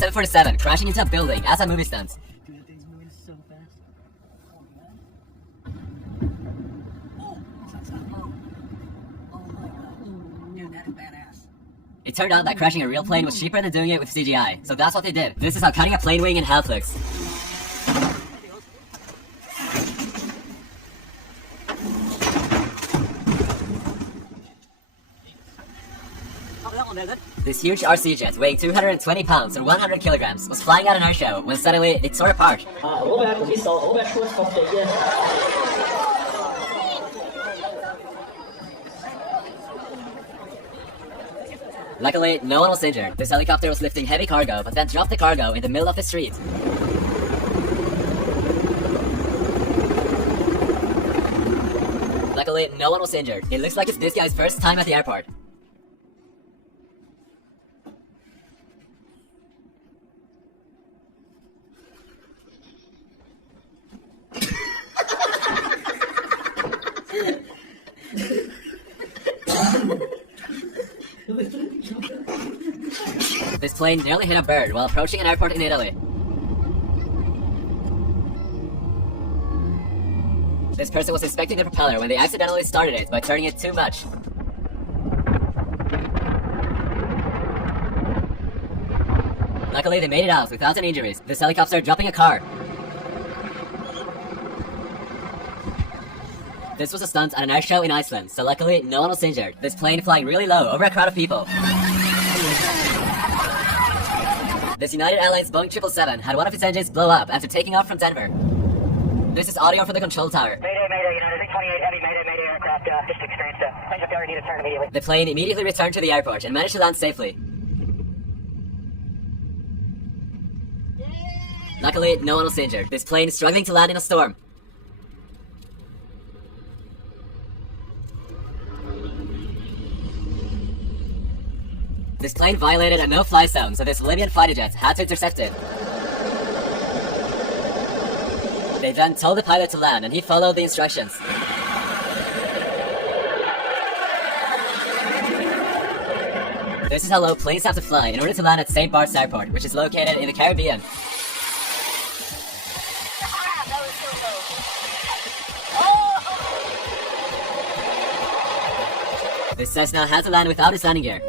747 crashing into a building as a movie stunt. Dude, that thing's moving so fast. Oh, stop. Oh my god. Dude, that is badass. It turned out that crashing a real plane was cheaper than doing it with CGI, so that's what they did. This is how cutting a plane wing in half looks. This huge RC jet weighing 220 pounds and 100 kilograms was flying at an air show when suddenly it tore apart. Luckily, no one was injured. This helicopter was lifting heavy cargo, but then dropped the cargo in the middle of the street. Luckily, no one was injured. It looks like it's this guy's first time at the airport. This plane nearly hit a bird while approaching an airport in Italy. This person was inspecting the propeller when they accidentally started it by turning it too much. Luckily, they made it out without any injuries. This helicopter dropping a car. This was a stunt at an air show in Iceland, so luckily no one was injured. This plane flying really low over a crowd of people. This United Airlines Boeing 777 had one of its engines blow up after taking off from Denver. This is audio from the control tower. Mayday, United 28 Heavy, mayday, aircraft just experienced a engine failure, need to turn immediately. The plane immediately returned to the airport and managed to land safely. Luckily, no one was injured. This plane is struggling to land in a storm. This plane violated a no-fly zone, so this Libyan fighter jet had to intercept it. They then told the pilot to land, and he followed the instructions. This is how low planes have to fly in order to land at St. Bart's Airport, which is located in the Caribbean. This Cessna had to land without its landing gear.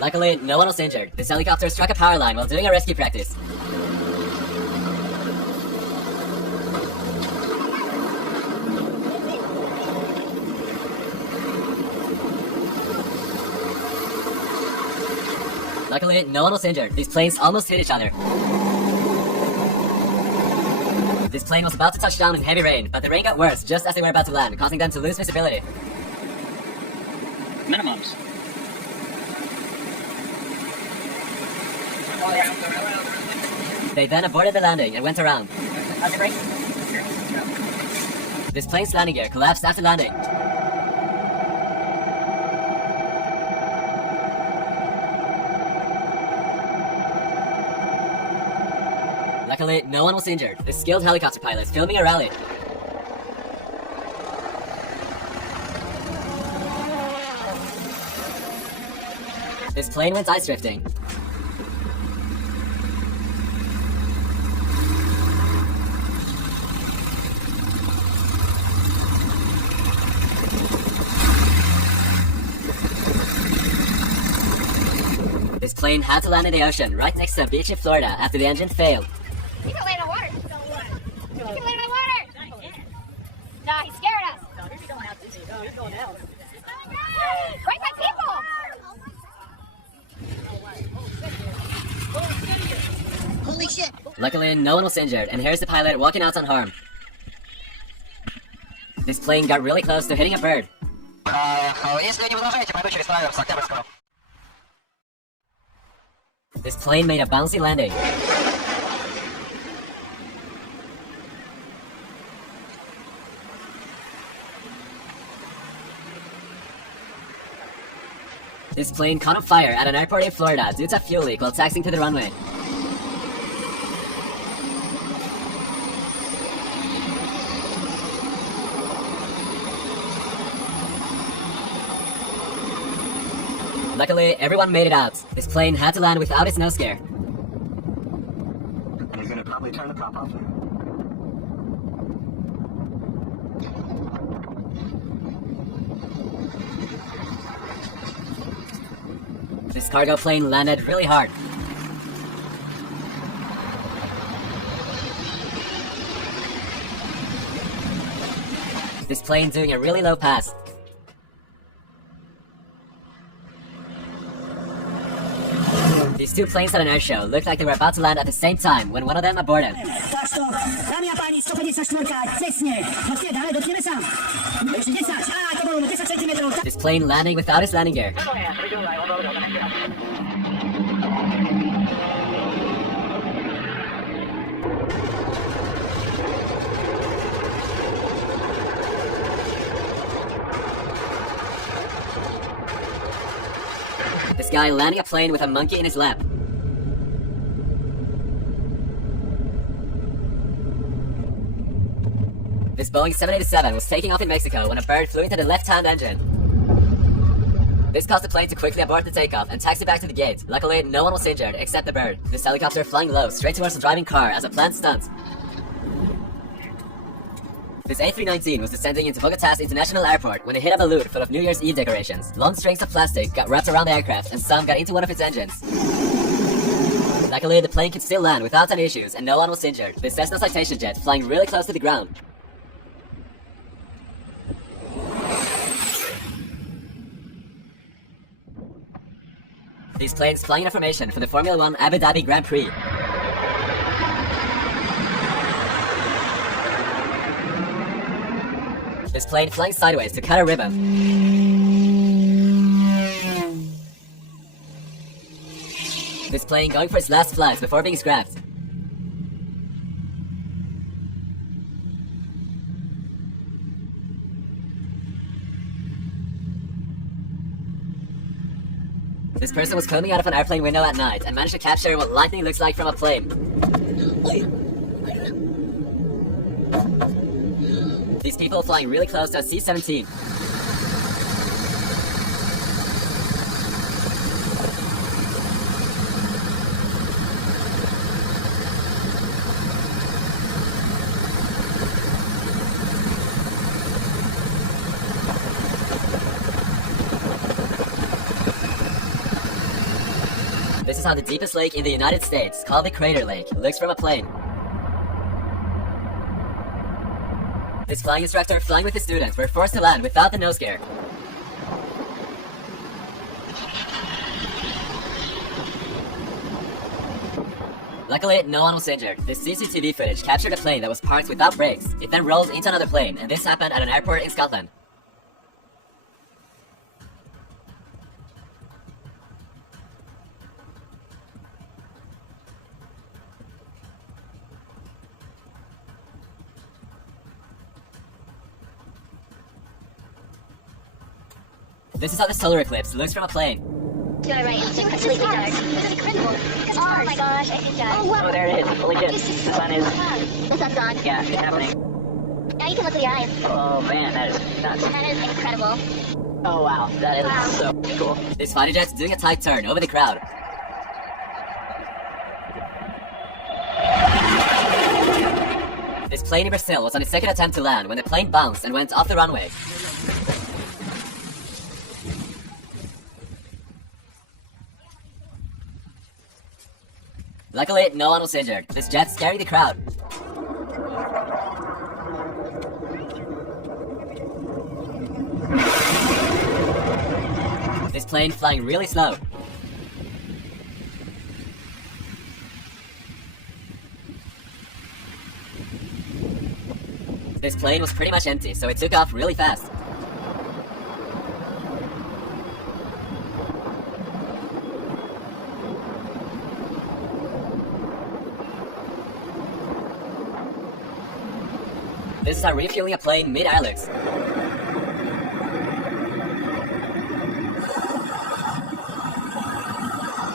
Luckily, no one was injured. This helicopter struck a power line while doing a rescue practice. Luckily, no one was injured. These planes almost hit each other. This plane was about to touch down in heavy rain, but the rain got worse just as they were about to land, causing them to lose visibility. Minimums. They then aborted the landing and went around. This plane's landing gear collapsed after landing. Luckily, no one was injured. The skilled helicopter pilots filming a rally. This plane went ice drifting. This plane had to land in the ocean right next to a beach in Florida after the engine failed. You can land on water. You can land on water. No, he scared us. No, he's going out. No, he's going out. Right by people. Holy shit! Luckily, no one was injured, and here's the pilot walking out unharmed. This plane got really close to hitting a bird. This plane made a bouncy landing. This plane caught on fire at an airport in Florida due to a fuel leak while taxiing to the runway. Luckily, everyone made it out. This plane had to land without its nose gear. And he's gonna probably turn the prop off now. This cargo plane landed really hard. This plane doing a really low pass. These two planes at an air show looked like they were about to land at the same time when one of them aborted. Tak to, dámy a páni, 154, cesně, vlastně dále dotkneme sám. Ještě 10, to bylo 10 centimetrů. This plane landing without its landing gear. Oh, yeah. We're doing right. One roll to go. Next round. This guy landing a plane with a monkey in his lap. This Boeing 787 was taking off in Mexico when a bird flew into the left-hand engine. This caused the plane to quickly abort the takeoff and taxi back to the gate. Luckily, no one was injured except the bird. This helicopter flying low straight towards the driving car as a planned stunt. This A319 was descending into Bogotá's International Airport when it hit a balloon full of New Year's Eve decorations. Long strings of plastic got wrapped around the aircraft and some got into one of its engines. Luckily, the plane could still land without any issues and no one was injured. This Cessna Citation jet flying really close to the ground. These planes flying in a formation for the Formula 1 Abu Dhabi Grand Prix. This plane flying sideways to cut a ribbon. This plane going for its last flight before being scrapped. This person was coming out of an airplane window at night and managed to capture what lightning looks like from a plane. These people flying really close to a C-17. This is how the deepest lake in the United States, called the Crater Lake, looks from a plane. This flying instructor flying with his students were forced to land without the nose gear. Luckily, no one was injured. This CCTV footage captured a plane that was parked without brakes. It then rolled into another plane, and this happened at an airport in Scotland. This is how the solar eclipse looks from a plane. To my right, it's completely dark. It's incredible. Oh my gosh, I think that. Oh, wow. Oh, there it is. Holy shit. This is The sun is... The sun's gone. Yeah, it's happening. Now you can look at the eyes. Oh, man. That is nuts. That is incredible. Oh, wow. That is so cool. This fighter jet's doing a tight turn over the crowd. This plane in Brazil was on its second attempt to land when the plane bounced and went off the runway. Luckily, no one was injured. This jet's scaring the crowd. This plane flying really slow. This plane was pretty much empty, so it took off really fast. This is how refueling a plane mid-air looks.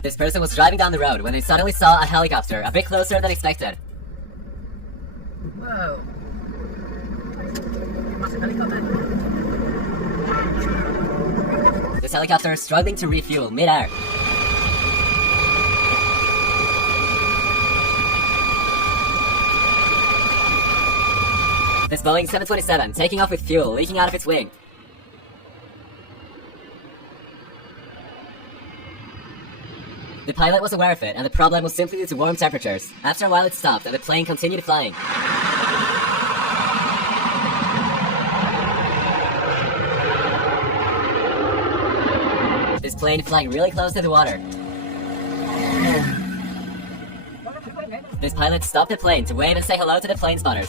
This person was driving down the road when they suddenly saw a helicopter a bit closer than expected. Whoa. Massive helicopter. This helicopter is struggling to refuel mid-air. This Boeing 727 taking off with fuel leaking out of its wing. The pilot was aware of it, and the problem was simply due to warm temperatures. After a while it stopped, and the plane continued flying. This plane flying really close to the water. This pilot stopped the plane to wave and say hello to the plane spotters.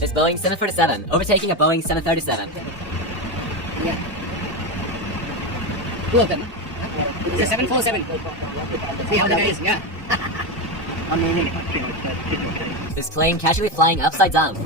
This Boeing 747 overtaking a Boeing 737. Yeah. Two of them. It's a 747. 300 guys, yeah. This plane casually flying upside down.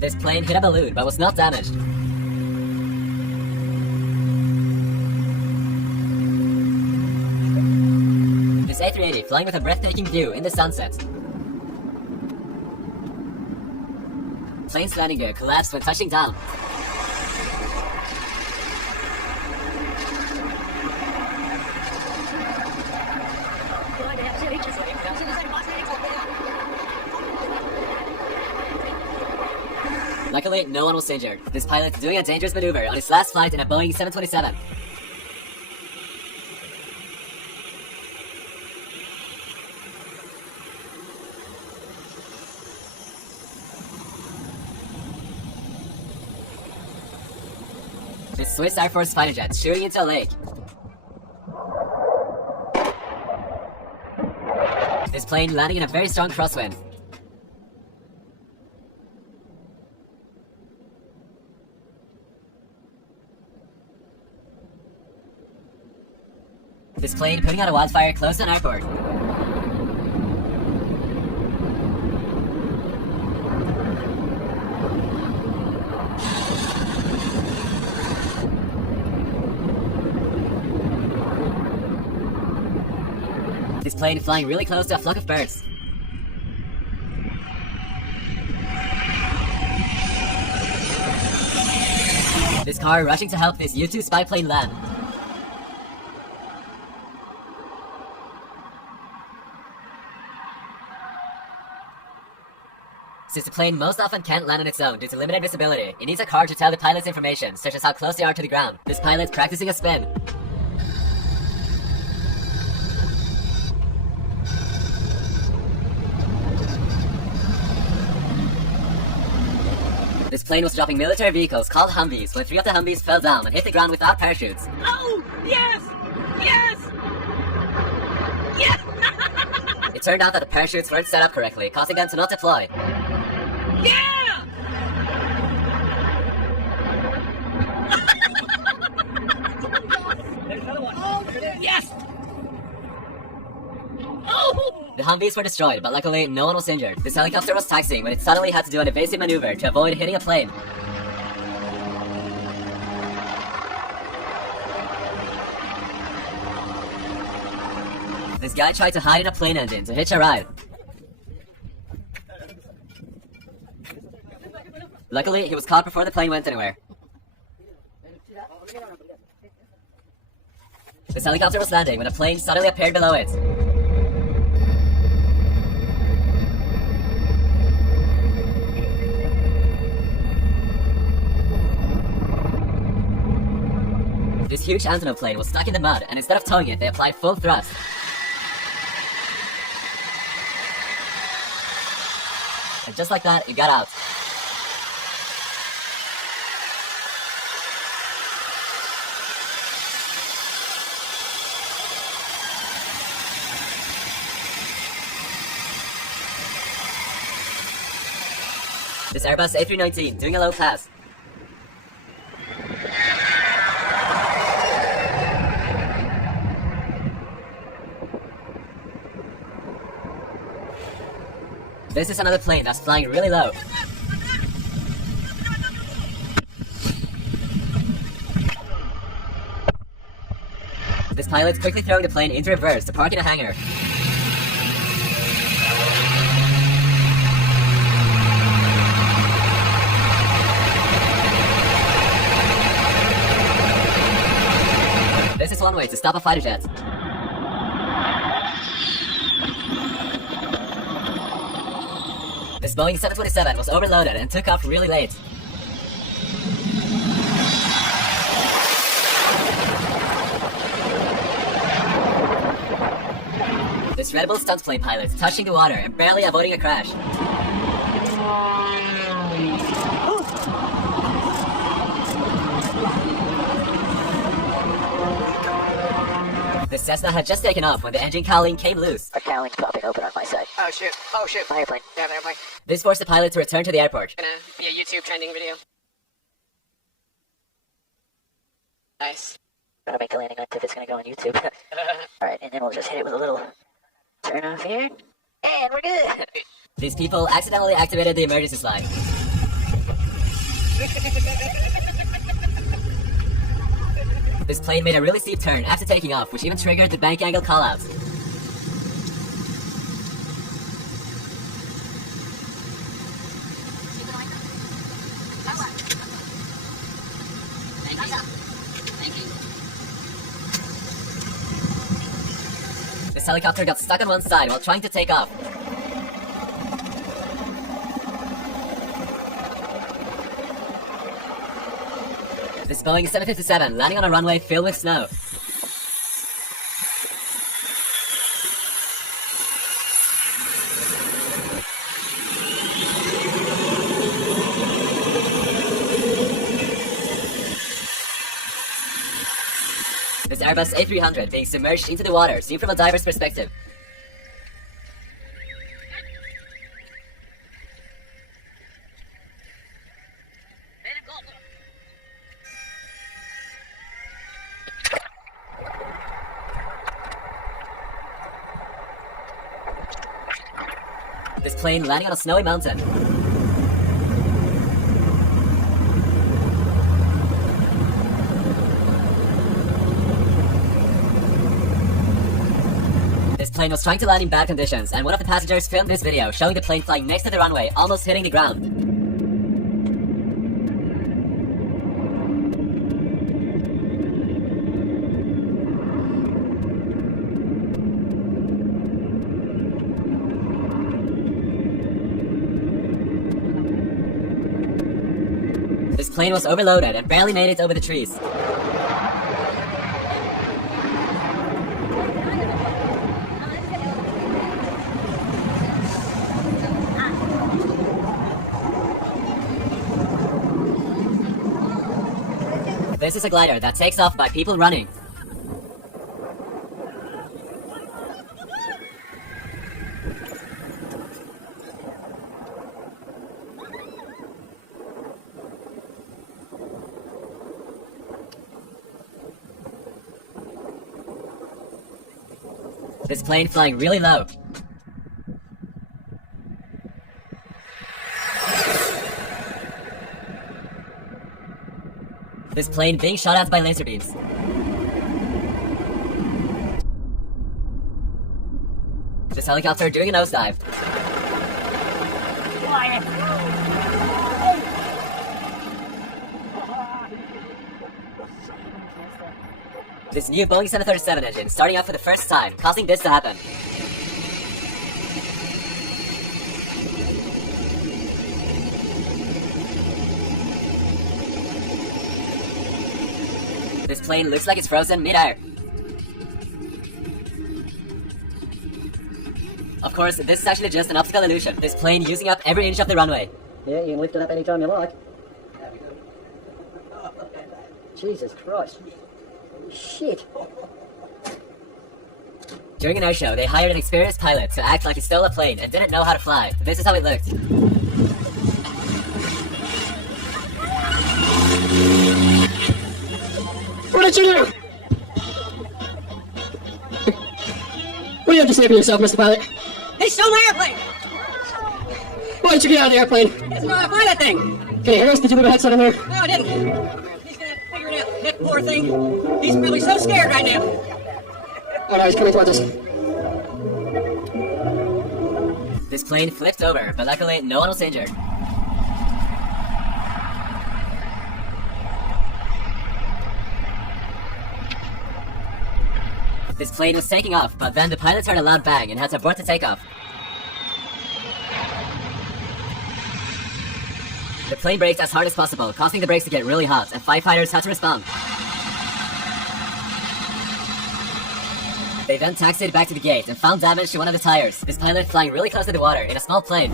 This plane hit a balloon but was not damaged. This A380 flying with a breathtaking view in the sunset. Plane's landing gear collapsed when touching down. Luckily, no one was injured. This pilot doing a dangerous maneuver on his last flight in a Boeing 727. This Swiss Air Force fighter jet shooting into a lake. This plane landing in a very strong crosswind. This plane putting out a wildfire close to an airport. This plane flying really close to a flock of birds. This car rushing to help this U-2 spy plane land. Since the plane most often can't land on its own due to limited visibility, it needs a car to tell the pilots information, such as how close they are to the ground. This pilot's practicing a spin. This plane was dropping military vehicles called Humvees when 3 of the Humvees fell down and hit the ground without parachutes. Oh, yes! Yes! Yes! It turned out that the parachutes weren't set up correctly, causing them to not deploy. Yeah! Oh, yes! Oh! The Humvees were destroyed, but luckily no one was injured. This helicopter was taxiing when it suddenly had to do an evasive maneuver to avoid hitting a plane. This guy tried to hide in a plane engine to hitch a ride. Luckily, he was caught before the plane went anywhere. This helicopter was landing when a plane suddenly appeared below it. This huge antelope plane was stuck in the mud, and instead of towing it, they applied full thrust. And just like that, it got out. This Airbus A319 doing a low pass. This is another plane that's flying really low. This pilot's quickly throwing the plane into reverse to park in a hangar. This is one way to stop a fighter jet. This Boeing 727 was overloaded and took off really late. This Red Bull stunt plane pilot touching the water and barely avoiding a crash. The Cessna had just taken off when the engine cowling came loose. A cowling's popping open on my side. Oh shoot. Oh shoot. My airplane. Yeah, the airplane. This forced the pilot to return to the airport. Gonna be a YouTube trending video. Nice. Gotta make the landing on if it's gonna go on YouTube. Alright, and then we'll just hit it with a little turn off here. And we're good! These people accidentally activated the emergency slide. This plane made a really steep turn after taking off, which even triggered the bank angle callouts. This helicopter got stuck on one side while trying to take off. This Boeing 757 landing on a runway filled with snow. This Airbus A300 being submerged into the water, seen from a diver's perspective. This plane landing on a snowy mountain. This plane was trying to land in bad conditions, and one of the passengers filmed this video showing the plane flying next to the runway, almost hitting the ground. This plane was overloaded and barely made it over the trees. This is a glider that takes off by people running. This plane flying really low. This plane being shot at by laser beams. This helicopter doing a nosedive. This new Boeing 737 engine starting up for the first time, causing this to happen. This plane looks like it's frozen mid-air. Of course, this is actually just an optical illusion. This plane using up every inch of the runway. Yeah, you can lift it up anytime you like. Jesus Christ. Shit. During an air show, they hired an experienced pilot to act like he stole a plane and didn't know how to fly. This is how it looked. did you do? What do you have to say for yourself, Mr. Pilot? They stole my airplane! Why did you get out of the airplane? It's not fly that thing! Can you hear us? Did you leave a headset in there? No, I didn't. He's gonna figure it out. That poor thing. He's probably so scared right now. Oh no, he's coming towards us. This plane flipped over, but luckily no one was injured. This plane was taking off, but then the pilot heard a loud bang and had to abort the takeoff. The plane braked as hard as possible, causing the brakes to get really hot, and firefighters had to respond. They then taxied back to the gate and found damage to one of the tires. This pilot flying really close to the water in a small plane.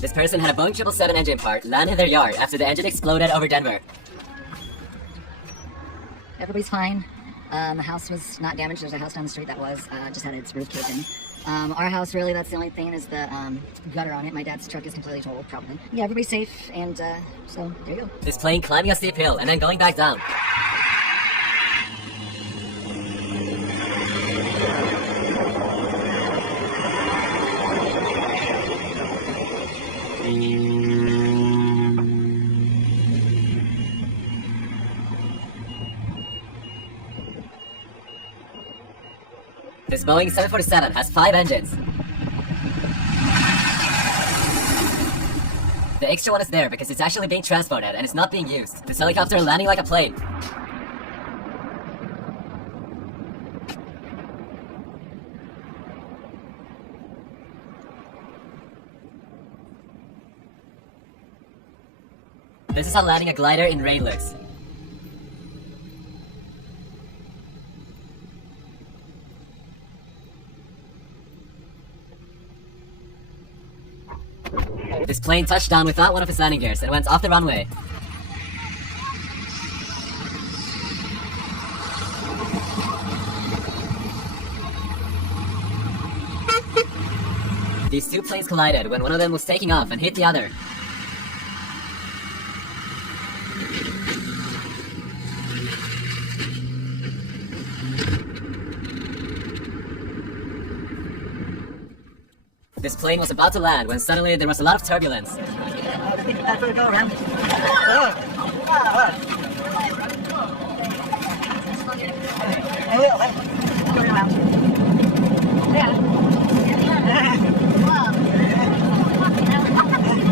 This person had a Boeing 777 engine part land in their yard after the engine exploded over Denver. Everybody's fine. The house was not damaged. There's a house down the street that was, just had its roof caved in. Our house, really, that's the only thing, is the gutter on it. My dad's truck is completely totaled, probably. Yeah, everybody's safe, and so, there you go. This plane climbing a steep hill and then going back down. This Boeing 747 has 5 engines. The extra one is there because it's actually being transported and it's not being used. This helicopter landing like a plane. This is how landing a glider in rain looks. This plane touched down without one of its landing gears and went off the runway. These two planes collided when one of them was taking off and hit the other. This plane was about to land when suddenly there was a lot of turbulence.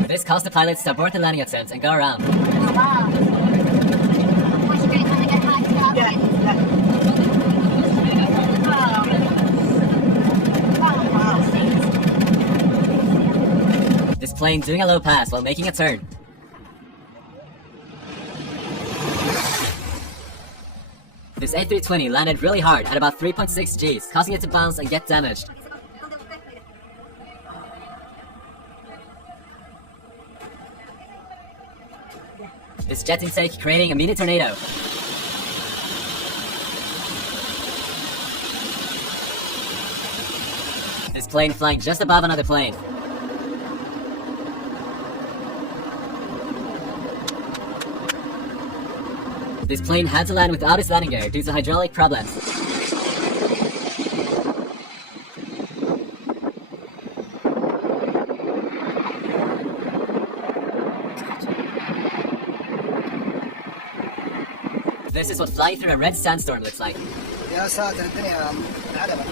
This caused the pilots to abort the landing attempt and go around. This plane doing a low pass while making a turn. This A320 landed really hard at about 3.6 Gs, causing it to bounce and get damaged. This jet intake creating a mini tornado. This plane flying just above another plane. This plane had to land without its landing gear due to hydraulic problems. This is what flying through a red sandstorm looks like. يا ساتر الدنيا انعدمت.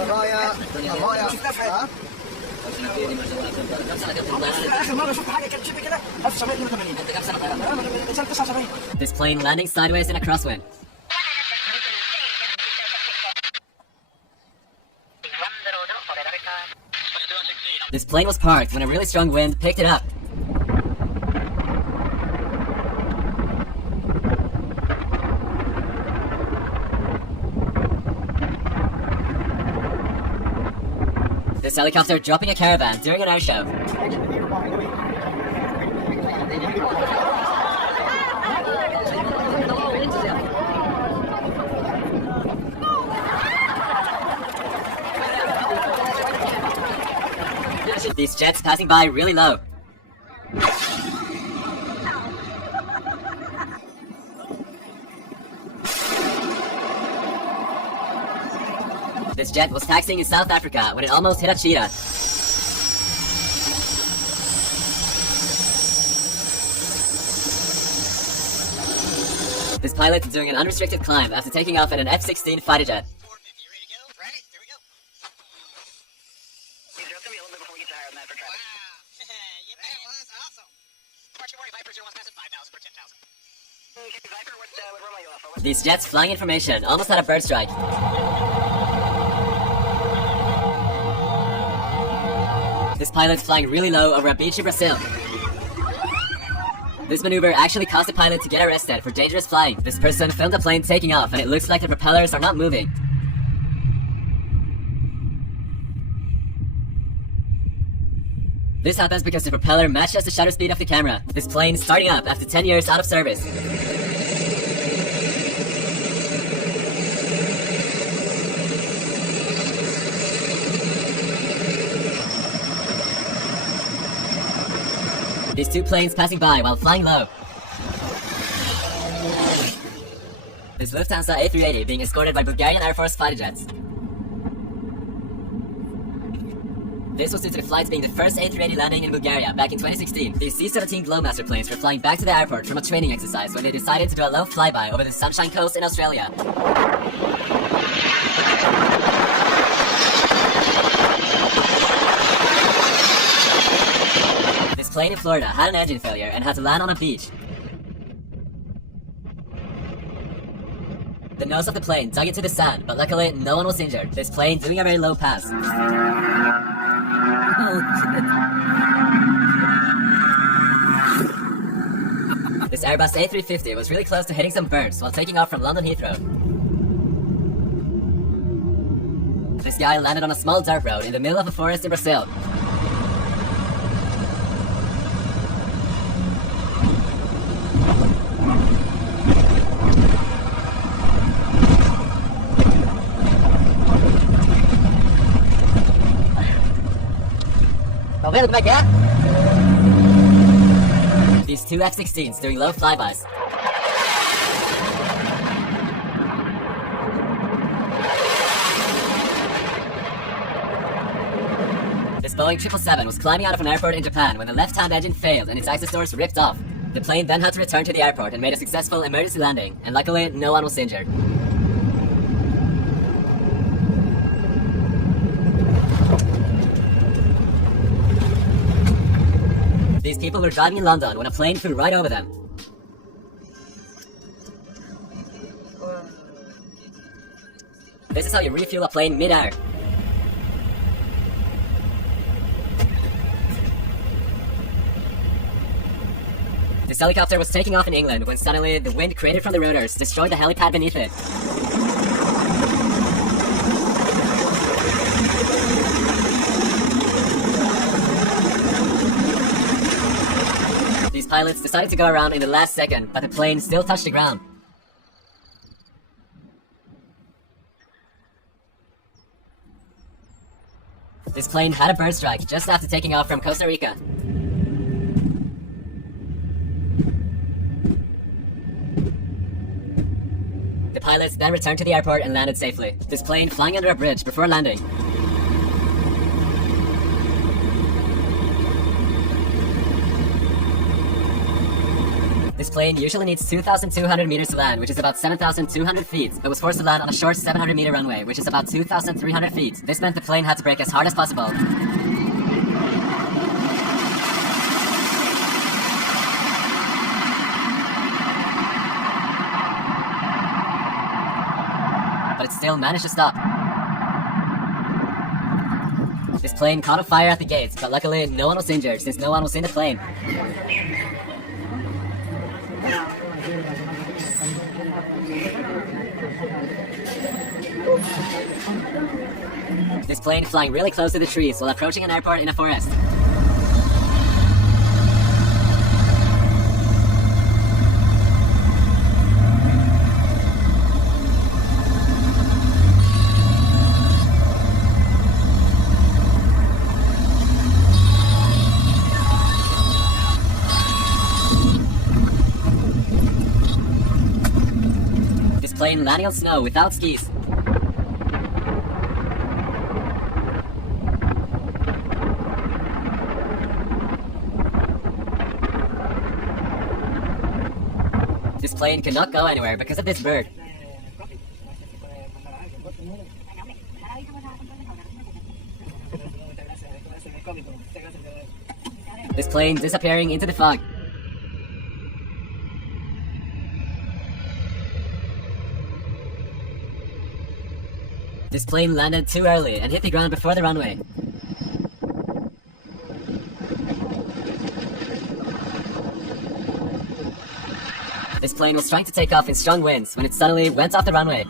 الرايه ها؟ اخر مره شفت حاجه كانت شبه كده 1982. انت كام سنه طيب؟ سنه 79. This plane landing sideways in a crosswind. This plane was parked when a really strong wind picked it up. This helicopter dropping a caravan during an air show. These jets passing by really low. This jet was taxiing in South Africa when it almost hit a cheetah. This pilot is doing an unrestricted climb after taking off in an F-16 fighter jet. These jets flying in formation almost had a bird strike. This pilot's flying really low over a beach in Brazil. This maneuver actually caused the pilot to get arrested for dangerous flying. This person filmed the plane taking off and it looks like the propellers are not moving. This happens because the propeller matches the shutter speed of the camera. This plane starting up after 10 years out of service. These two planes passing by while flying low. This Lufthansa A380 being escorted by Bulgarian Air Force fighter jets. This was due to the flights being the first A380 landing in Bulgaria back in 2016. These C-17 Glowmaster planes were flying back to the airport from a training exercise when they decided to do a low flyby over the Sunshine Coast in Australia. This plane in Florida had an engine failure and had to land on a beach. The nose of the plane dug into the sand, but luckily no one was injured. This plane doing a very low pass. This Airbus A350 was really close to hitting some birds while taking off from London Heathrow. This guy landed on a small dirt road in the middle of a forest in Brazil. These two F-16s doing low flybys. This Boeing 777 was climbing out of an airport in Japan when the left-hand engine failed and its access doors ripped off. The plane then had to return to the airport and made a successful emergency landing, and luckily no one was injured. These people were driving in London when a plane flew right over them. This is how you refuel a plane mid-air. This helicopter was taking off in England when suddenly the wind created from the rotors destroyed the helipad beneath it. These pilots decided to go around in the last second, but the plane still touched the ground. This plane had a bird strike just after taking off from Costa Rica. The pilots then returned to the airport and landed safely. This plane flying under a bridge before landing. This plane usually needs 2,200 meters to land, which is about 7,200 feet, but was forced to land on a short 700-meter runway, which is about 2,300 feet. This meant the plane had to brake as hard as possible. But it still managed to stop. This plane caught on fire at the gates, but luckily no one was injured since no one was in the plane. This plane flying really close to the trees while approaching an airport in a forest. plane landing on snow without skis. This plane cannot go anywhere because of this bird. This plane disappearing into the fog. This plane landed too early and hit the ground before the runway. This plane was trying to take off in strong winds when it suddenly went off the runway.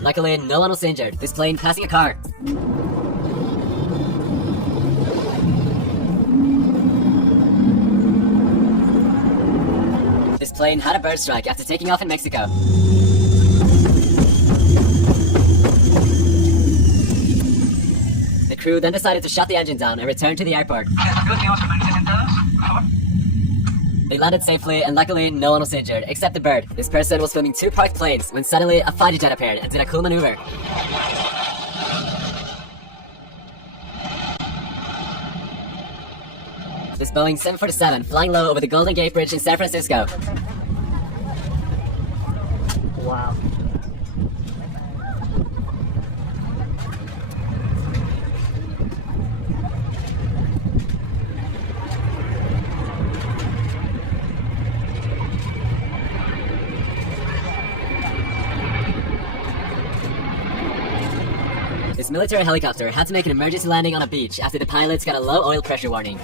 Luckily, no one was injured. This plane passing a car. This plane had a bird strike after taking off in Mexico. The crew then decided to shut the engine down and return to the airport. They landed safely and luckily no one was injured, except the bird. This person was filming two parked planes when suddenly a fighter jet appeared and did a cool maneuver. This Boeing 747 flying low over the Golden Gate Bridge in San Francisco. Wow. This military helicopter had to make an emergency landing on a beach after the pilots got a low oil pressure warning.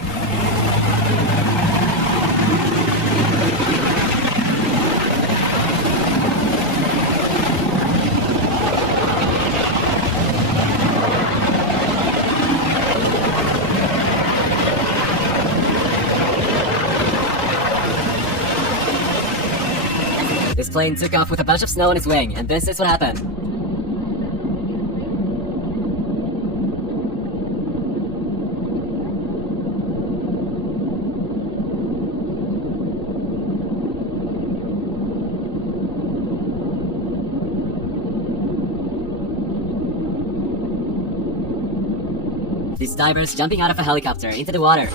This plane took off with a bunch of snow on its wing, and this is what happened. These divers jumping out of a helicopter into the water.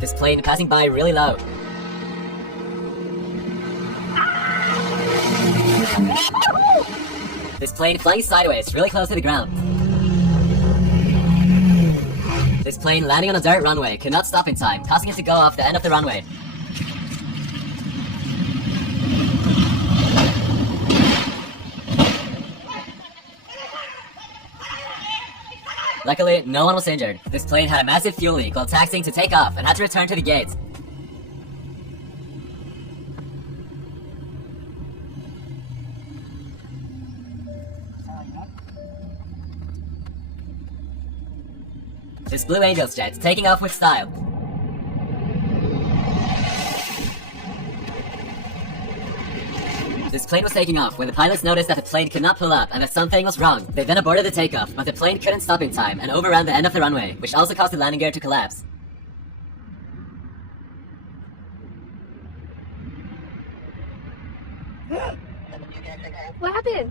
This plane passing by really low. This plane flying sideways really close to the ground. This plane landing on a dirt runway could not stop in time, causing it to go off the end of the runway. Luckily, no one was injured. This plane had a massive fuel leak while taxiing to take off and had to return to the gate. This Blue Angels jet taking off with style. This plane was taking off when the pilots noticed that the plane could not pull up and that something was wrong. They then aborted the takeoff, but the plane couldn't stop in time and overran the end of the runway, which also caused the landing gear to collapse. What happened?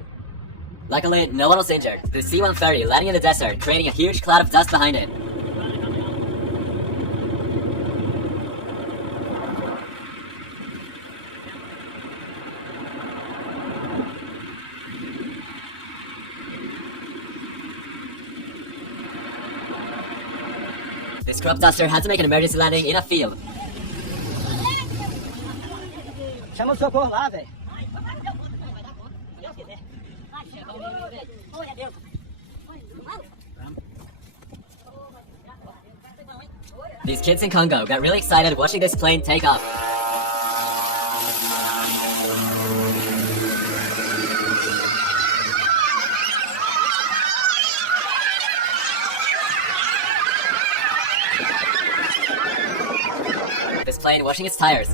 Luckily, no one was injured. The C-1 ferry landing in the desert, creating a huge cloud of dust behind it. This crop duster had to make an emergency landing in a field. Chama o socorro lá, velho. These kids in Congo got really excited watching this plane take off. This plane washing its tires.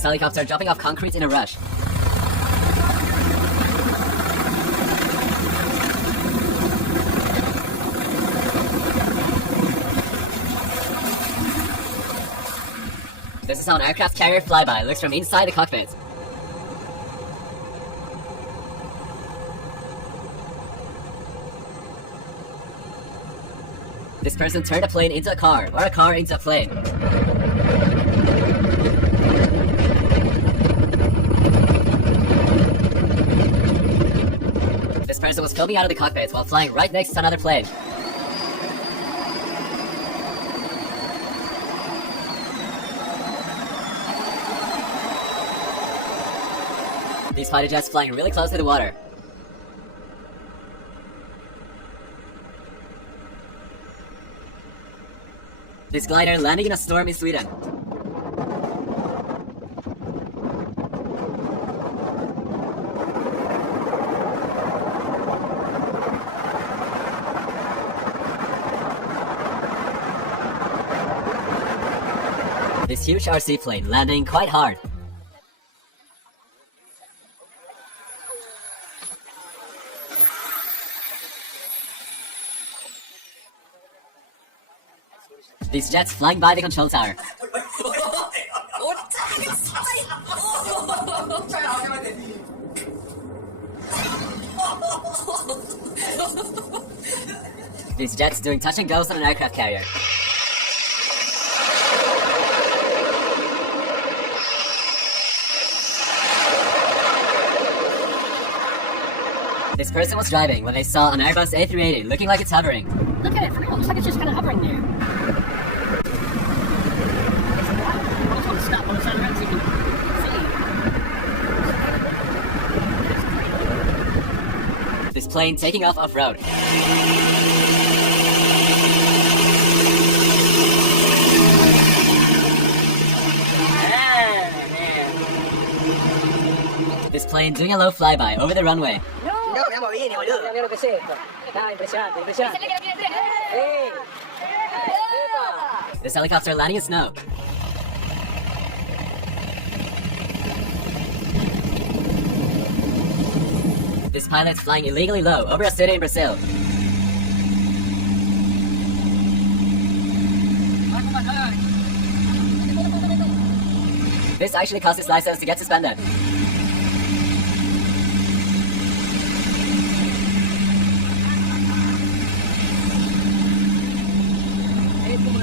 This helicopter dropping off concrete in a rush. This is how an aircraft carrier flyby looks from inside the cockpit. This person turned a plane into a car, or a car into a plane. This person was filming out of the cockpit while flying right next to another plane. These fighter jets flying really close to the water. This glider landing in a storm in Sweden. This huge RC plane landing quite hard. These jets flying by the control tower. These jets doing touch and goes on an aircraft carrier. This person was driving when they saw an Airbus A380 looking like it's hovering. Look at it, for real. It looks like it's just kind of hovering there. I want to stop on the side of the road so you can see. This plane taking off off-road. This plane doing a low flyby over the runway. No, andiamo bene, boludo. Mira lo que es esto. Está impresionante, impresionante. This helicopter landing in snow. This pilot's flying illegally low over a city in Brazil. This actually cost his license to get suspended.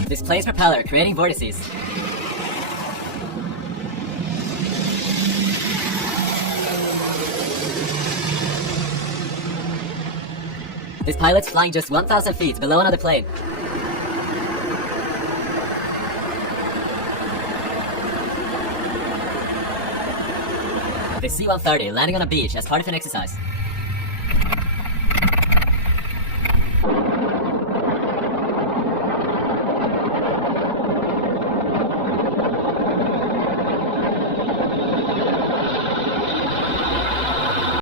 This plane's propeller creating vortices. This pilot's flying just 1,000 feet below another plane. The C-130 landing on a beach as part of an exercise.